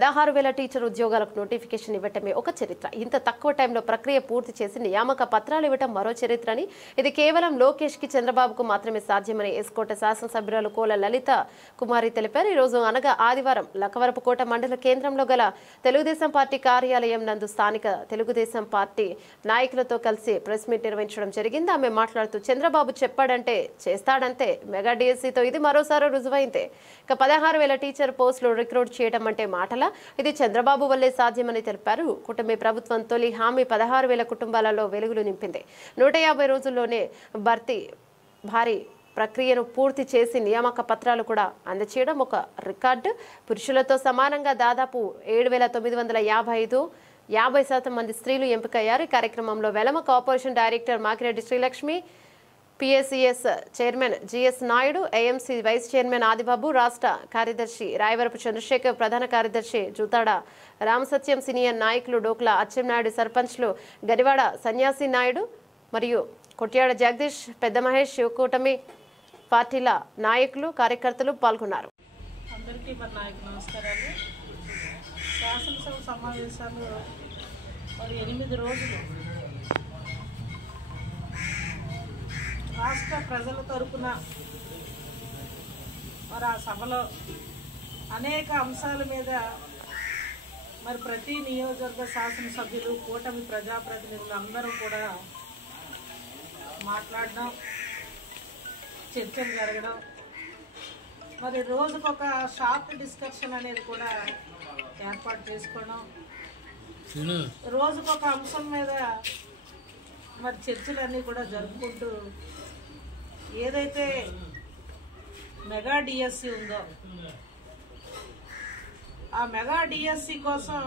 16,000 teacher ఉద్యోగాలకు notification ఇవ్వటమే ఒక చరిత్ర. ఇంత తక్కువ టైంలో ప్రక్రియ పూర్తి చేసి నియామక పత్రాలు ఇవ్వటం మరో చరిత్రని. ఇది కేవలం లోకేష్ కి చంద్రబాబుకు మాత్రమే సాధ్యమని ఎస్కోట శాసనసభ్యురాలు కోల లలిత కుమారి తెలిపారు. ఈ రోజు అనగా ఆదివారం లక్కవరపుకోట మండల కేంద్రంలో గల తెలుగుదేశం పార్టీ కార్యాలయం నందు స్థానిక తెలుగుదేశం పార్టీ నాయకులతో కలిసి ప్రెస్ మీట్ నిర్వహించడం జరిగింది. ఆమె మాట్లాడుతూ చంద్రబాబు చెప్పాడంటే చేస్తాడంతే, మెగా డిఎస్సితో ఇది మరోసారి రుజువైందే. ఇక 16,000 టీచర్ పోస్టులు రిక్రూట్ చేయడం అంటే మాటల ఇది చంద్రబాబు వల్లే సాధ్యమని తెలిపారు. కూటమి ప్రభుత్వం తొలి హామీ 16,000 కుటుంబాలలో వెలుగులు నింపింది. 150 రోజుల్లోనే భారీ ప్రక్రియను పూర్తి చేసి నియామక పత్రాలు కూడా అందచేయడం ఒక రికార్డు. పురుషులతో సమానంగా దాదాపు 7,955 50% మంది స్త్రీలు ఎంపికయ్యారు. ఈ కార్యక్రమంలో Velama corporation director Makireddy Srilakshmi, PSCS chairman GS Naidu, AMC vice chairman Adibabu, రాష్ట్ర కార్యదర్శి రాయవరపు చంద్రశేఖర్, ప్రధాన కార్యదర్శి జూతాడ రామసత్యం, సీనియర్ నాయకులు డోక్లా అచ్చెన్నాయుడు, సర్పంచ్లు గడివాడ సన్యాసి నాయుడు మరియు కొట్యాడ జగదీష్, పెద్ద మహేష్, కూటమి పార్టీల నాయకులు కార్యకర్తలు పాల్గొన్నారు. అందరికీ నమస్కారాలు. శాసనసభ సమావేశాలు 8 రోజులు రాష్ట్ర ప్రజల తరపున మరి ఆ సభలో అనేక అంశాల మీద మరి ప్రతి నియోజకవర్గ శాసనసభ్యులు, కూటమి ప్రజాప్రతినిధులు అందరూ కూడా మాట్లాడడం, చర్చలు జరగడం, మరి రోజుకొక షార్ట్ డిస్కషన్ అనేది కూడా ఏర్పాటు చేసుకోవడం, రోజుకొక అంశం మీద మరి చర్చలన్నీ కూడా జరుపుకుంటూ ఏదైతే మెగా డిఎస్సి ఉందో ఆ మెగా డిఎస్సి కోసం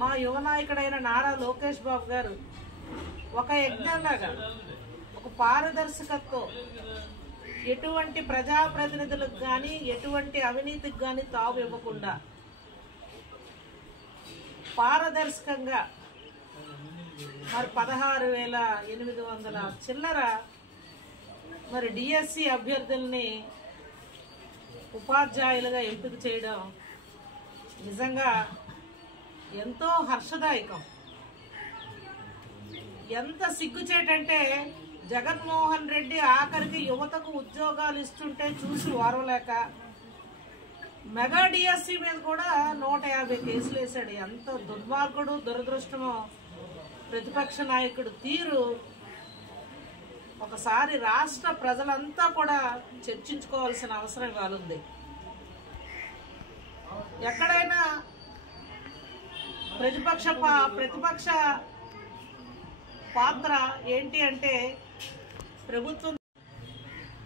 మా యువ నాయకుడైన నారా లోకేష్ బాబు గారు ఒక యజ్ఞంలాగా, ఒక పారదర్శకతతో ఎటువంటి ప్రజాప్రతినిధులకు కానీ ఎటువంటి అవినీతికి కానీ తావు ఇవ్వకుండా పారదర్శకంగా మరి 16,800 చిల్లర మరి డిఎస్సి అభ్యర్థుల్ని ఉపాధ్యాయులుగా ఎంపిక చేయడం నిజంగా ఎంతో హర్షదాయకం. ఎంత సిగ్గుచేటంటే జగన్మోహన్ రెడ్డి ఆఖరికి యువతకు ఉద్యోగాలు ఇస్తుంటే చూసి ఓర్వలేక మెగా డిఎస్సి మీద కూడా 150 కేసులు వేశాడు. ఎంత దుర్మార్గుడు, దురదృష్టమో ప్రతిపక్ష నాయకుడు తీరు ఒకసారి రాష్ట్ర ప్రజలంతా కూడా చర్చించుకోవాల్సిన అవసరం ఇవాళ ఉంది. ఎక్కడైనా ప్రతిపక్ష పాత్ర ఏంటి అంటే ప్రభుత్వం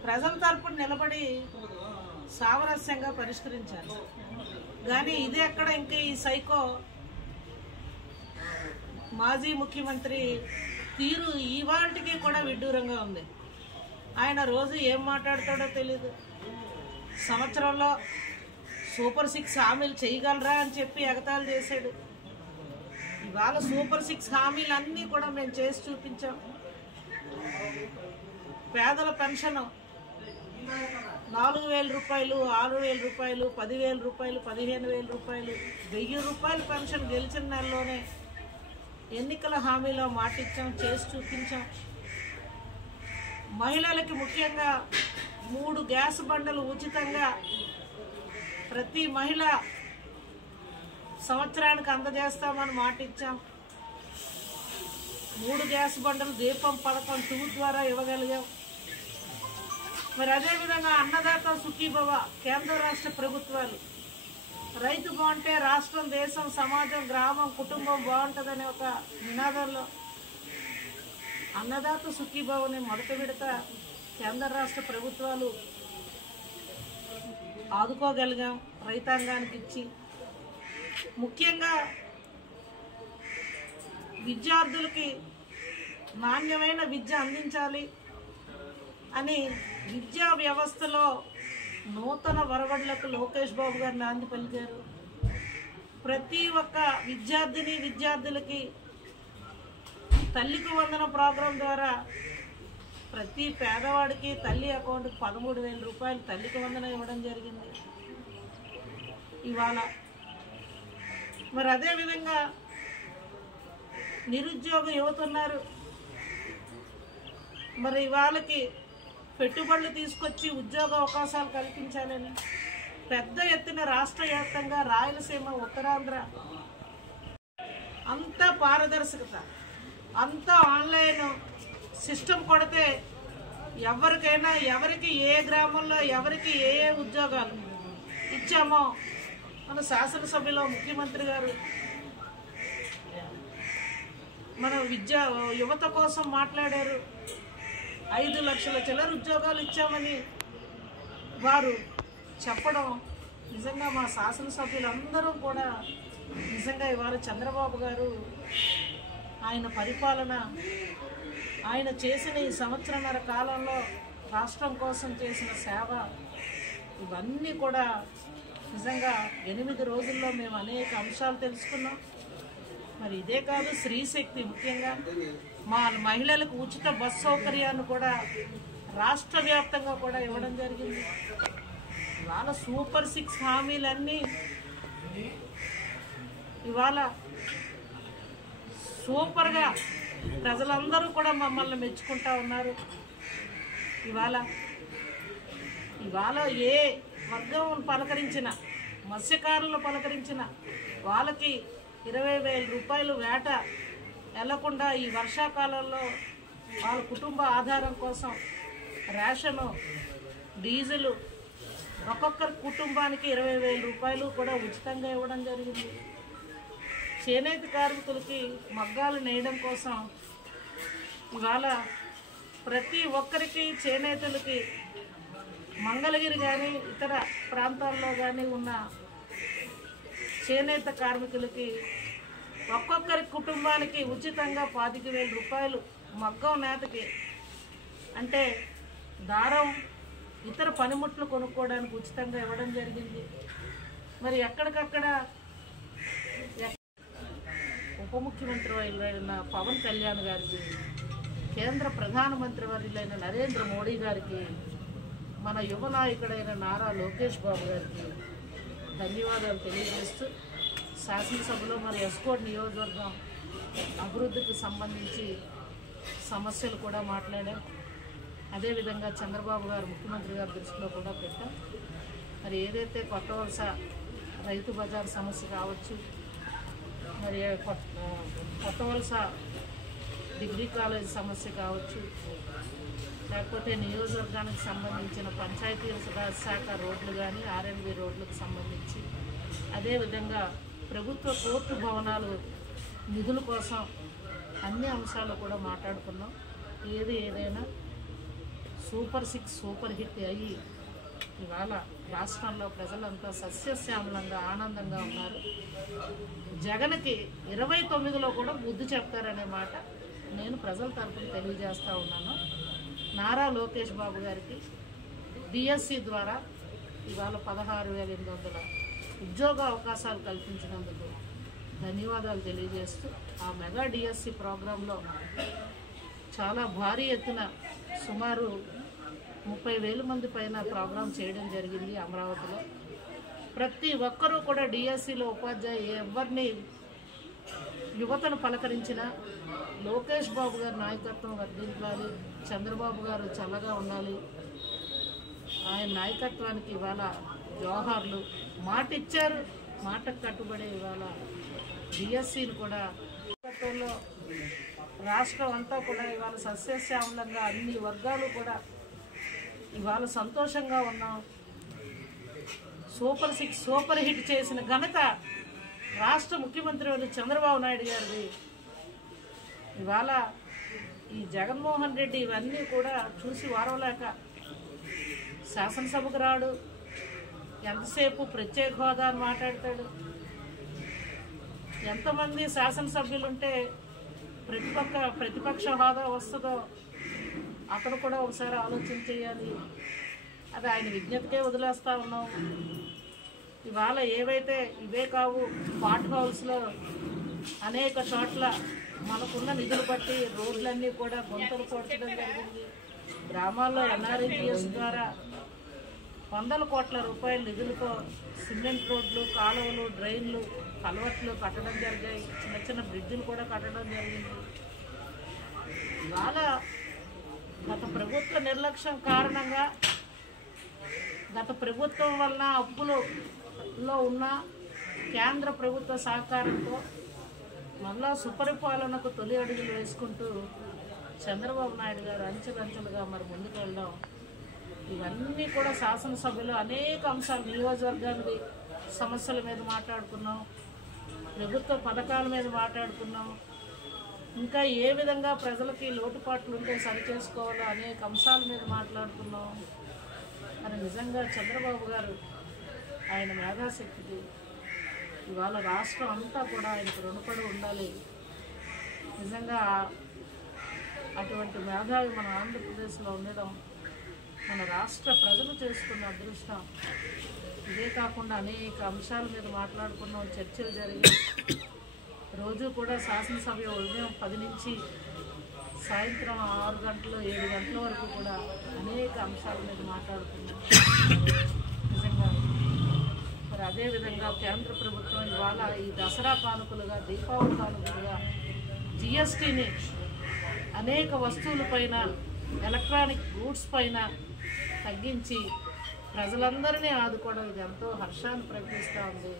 ప్రజల తరపున నిలబడి సామరస్యంగా పరిష్కరించాలి. కానీ ఇది ఎక్కడ ఇంకా ఈ సైకో మాజీ ముఖ్యమంత్రి తీరు ఇవాళకి కూడా విడ్డూరంగా ఉంది. ఆయన రోజు ఏం మాట్లాడతాడో తెలీదు. సంవత్సరంలో సూపర్ 6 హామీలు చేయగలరా అని చెప్పి ఎగతాళి చేశాడు. ఇవాళ సూపర్ 6 హామీలు అన్నీ కూడా మేము చేసి చూపించాం. పేదల పెన్షన్ 4,000 రూపాయలు, 6,000 రూపాయలు, 10,000 రూపాయలు, 15,000 రూపాయలు, 1,000 రూపాయల పెన్షన్ గెలిచిన నెలలోనే ఎన్నికల హామీలో మాటిచ్చాం, చేసి చూపించాం. మహిళలకి ముఖ్యంగా 3 గ్యాస్ బండలు ఉచితంగా ప్రతి మహిళ సంవత్సరానికి అందజేస్తామని మాటిచ్చాం. 3 గ్యాస్ బండలు దీపం పథకం 2 ద్వారా ఇవ్వగలిగాం. మరి అదేవిధంగా అన్నదాత సుఖీభవ కేంద్ర రాష్ట్ర ప్రభుత్వాలు, రైతు బాగుంటే రాష్ట్రం, దేశం, సమాజం, గ్రామం, కుటుంబం బాగుంటుందనే ఒక నినాదంలో అన్నదాత సుఖీభవని మొదటి విడత కేంద్ర రాష్ట్ర ప్రభుత్వాలు ఆదుకోగలిగాం రైతాంగానికి ఇచ్చి. ముఖ్యంగా విద్యార్థులకి నాణ్యమైన విద్య అందించాలి అని విద్యా వ్యవస్థలో నూతన వరవడులకు లోకేష్ బాబు గారు నాంది పలికారు. ప్రతి ఒక్క విద్యార్థులకి తల్లికి వందన ప్రోగ్రాం ద్వారా ప్రతి పేదవాడికి తల్లి అకౌంట్కి 13,000 రూపాయలు తల్లికి వందన ఇవ్వడం జరిగింది. ఇవాళ మరి అదేవిధంగా నిరుద్యోగ యువత ఉన్నారు. మరి వాళ్ళకి పెట్టుబడులు తీసుకొచ్చి ఉద్యోగ అవకాశాలు కల్పించాలని పెద్ద ఎత్తున రాష్ట్ర వ్యాప్తంగా రాయలసీమ, ఉత్తరాంధ్ర అంతా పారదర్శకత, అంతా ఆన్లైన్ సిస్టమ్ కొడితే ఎవరికైనా ఎవరికి ఏ గ్రామంలో ఎవరికి ఏ ఏ ఉద్యోగాలు ఇచ్చామో మన శాసనసభలో ముఖ్యమంత్రి గారు మన యువత కోసం మాట్లాడారు. 5 లక్షల చిల్లర ఉద్యోగాలు ఇచ్చామని వారు చెప్పడం నిజంగా మా శాసనసభ్యులందరూ కూడా నిజంగా ఇవాళ చంద్రబాబు గారు ఆయన పరిపాలన, ఆయన చేసిన ఈ సంవత్సరన్నర కాలంలో రాష్ట్రం కోసం చేసిన సేవ ఇవన్నీ కూడా నిజంగా 8 రోజుల్లో మేము అనేక అంశాలు తెలుసుకున్నాం. మరి ఇదే కాదు, స్త్రీశక్తి ముఖ్యంగా మా మహిళలకు ఉచిత బస్ సౌకర్యాన్ని కూడా రాష్ట్ర వ్యాప్తంగా కూడా ఇవ్వడం జరిగింది. ఇవాళ సూపర్ 6 హామీలన్నీ ఇవాళ సూపర్గా ప్రజలందరూ కూడా మమ్మల్ని మెచ్చుకుంటా ఉన్నారు. ఇవాళ ఏ వర్గం పలకరించిన, మత్స్యకారులు పలకరించిన వాళ్ళకి 20,000 రూపాయలు వేట వెళ్లకుండా ఈ వర్షాకాలంలో వాళ్ళ కుటుంబ ఆధారం కోసం రేషను, డీజిల్ ఒక్కొక్కరి కుటుంబానికి 20,000 రూపాయలు కూడా ఉచితంగా ఇవ్వడం జరిగింది. చేనేత కార్మికులకి మగ్గాలు నేయడం కోసం ఇవాళ ప్రతి ఒక్కరికి చేనేతలకి మంగళగిరి కానీ ఇతర ప్రాంతాల్లో కానీ ఉన్న చేనేత కార్మికులకి ఒక్కొక్కరి కుటుంబానికి ఉచితంగా 25,000 రూపాయలు మగ్గం నేతకి, అంటే దారం ఇతర పనిముట్లు కొనుక్కోవడానికి ఉచితంగా ఇవ్వడం జరిగింది. మరి ఎక్కడికక్కడ ఉప ముఖ్యమంత్రి అయిన పవన్ కళ్యాణ్ గారికి, కేంద్ర ప్రధానమంత్రి వర్యులైన నరేంద్ర మోడీ గారికి, మన యువ నాయకుడైన నారా లోకేష్ బాబు గారికి ధన్యవాదాలు తెలియజేస్తూ శాసనసభలో మరి ఎస్కోట్ నియోజకవర్గం అభివృద్ధికి సంబంధించి సమస్యలు కూడా మాట్లాడాం. అదేవిధంగా చంద్రబాబు గారు ముఖ్యమంత్రి గారి దృష్టిలో కూడా పెట్టాం. మరి ఏదైతే కొత్త వలస రైతు బజార్ సమస్య కావచ్చు, మరి కొత్త వలస డిగ్రీ కాలేజ్ సమస్య కావచ్చు, లేకపోతే నియోజకవర్గానికి సంబంధించిన పంచాయతీరాజ్ శాఖ రోడ్లు కానీ ఆర్ఎన్బి రోడ్లకు సంబంధించి, అదేవిధంగా ప్రభుత్వ కోర్టు భవనాలు నిధుల కోసం అన్ని అంశాలు కూడా మాట్లాడుకున్నాం. ఏదైనా సూపర్ 6 సూపర్ హిట్ అయ్యి ఇవాళ రాష్ట్రంలో ప్రజలంతా సస్యశ్యామలంగా ఆనందంగా ఉన్నారు. జగన్కి 29లో కూడా బుద్ధి చెప్తారనే మాట నేను ప్రజల తరఫున తెలియజేస్తూ ఉన్నాను. నారా లోకేష్ బాబు గారికి డిఎస్సి ద్వారా ఇవాళ 16,800 ఉద్యోగ అవకాశాలు కల్పించినందుకు ధన్యవాదాలు తెలియజేస్తూ, ఆ మెగా డిఎస్సి ప్రోగ్రాంలో చాలా భారీ ఎత్తున సుమారు 30,000 మంది పైన ప్రోగ్రాం చేయడం జరిగింది అమరావతిలో. ప్రతి ఒక్కరూ కూడా డిఎస్సిలో ఉపాధ్యాయులు ఎవరిని యువతను పలకరించిన లోకేష్ బాబు గారి నాయకత్వం వర్ధిల్లాలి, చంద్రబాబు గారు చల్లగా ఉండాలి, ఆయన నాయకత్వానికి ఇవాళ జోహార్లు. మాట ఇచ్చారు, మాటకు కట్టుబడి ఇవాళ డిఎస్సిని కూడా నాయకత్వంలో రాష్ట్రం అంతా కూడా ఇవాళ సస్యశ్యామలంగా అన్ని వర్గాలు కూడా ఇవాళ సంతోషంగా ఉన్నాం. సూపర్ 6 సూపర్ హిట్ చేసిన ఘనత రాష్ట్ర ముఖ్యమంత్రి చంద్రబాబు నాయుడు గారిది. ఇవాళ ఈ జగన్మోహన్ రెడ్డి ఇవన్నీ కూడా చూసి వారవలేక శాసనసభకు రాడు, ఎంతసేపు ప్రత్యేక హోదా అని మాట్లాడతాడు. ఎంతమంది శాసనసభ్యులుంటే ప్రతిపక్ష హోదా వస్తుందో అక్కడ కూడా ఒకసారి ఆలోచన చేయాలి. అది ఆయన విజ్ఞతకే వదిలేస్తూ ఉన్నాం. ఇవాళ ఏవైతే ఇవే కావు, పాట్ హౌస్లో అనేక చోట్ల మనకున్న నిధులు బట్టి రోడ్లన్నీ కూడా గుంతలు కొట్టడం జరిగింది. గ్రామాల్లో ఎన్ఆర్ఈజీఎస్ ద్వారా వందల కోట్ల రూపాయల నిధులతో సిమెంట్ రోడ్లు, కాలువలు, డ్రైన్లు, కల్వర్ట్లు కట్టడం జరిగాయి. చిన్న చిన్న బ్రిడ్జిలు కూడా కట్టడం జరిగింది. ఇవాళ గత ప్రభుత్వ నిర్లక్ష్యం కారణంగా, గత ప్రభుత్వం వలన అప్పులలో ఉన్న కేంద్ర ప్రభుత్వ సహకారంతో మళ్ళా సుపరిపాలనకు తొలి అడుగులు వేసుకుంటూ చంద్రబాబు నాయుడు గారు అంచెలంచెలుగా మరి ముందుకు వెళ్ళడం, ఇవన్నీ కూడా శాసనసభలో అనేక అంశాలు, నియోజకవర్గానికి సమస్యల మీద మాట్లాడుకున్నాం, ప్రభుత్వ పథకాల మీద మాట్లాడుకున్నాం, ఇంకా ఏ విధంగా ప్రజలకి లోటుపాట్లు ఉంటే సరిచేసుకోవాలో అనేక అంశాల మీద మాట్లాడుకున్నాం. మరి నిజంగా చంద్రబాబు గారు ఆయన మేధాశక్తికి ఇవాళ రాష్ట్రం అంతా కూడా ఆయనకు రుణపడి ఉండాలి. నిజంగా అటువంటి మేధావి మన ఆంధ్రప్రదేశ్లో ఉండడం మన రాష్ట్ర ప్రజలు చేసుకున్న అదృష్టం. ఇదే కాకుండా అనేక అంశాల మీద మాట్లాడుకున్నాం, చర్చలు జరిగాయి. రోజు కూడా శాసనసభ ఉదయం 10 నుంచి సాయంత్రం 6 గంటలు 7 గంటల వరకు కూడా అనేక అంశాల మీద మాట్లాడుకున్నాం. నిజంగా మరి అదేవిధంగా కేంద్ర ప్రభుత్వం ఇవాళ ఈ దసరా కానుకలుగా, దీపావళి కానుకలుగా జిఎస్టీని అనేక వస్తువులపైన, ఎలక్ట్రానిక్ గూడ్స్ పైన తగ్గించి ప్రజలందరినీ ఆదుకోవడం ఇది ఎంతో హర్షాన్ని ప్రకటిస్తూ ఉంది.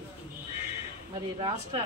మరి రాష్ట్ర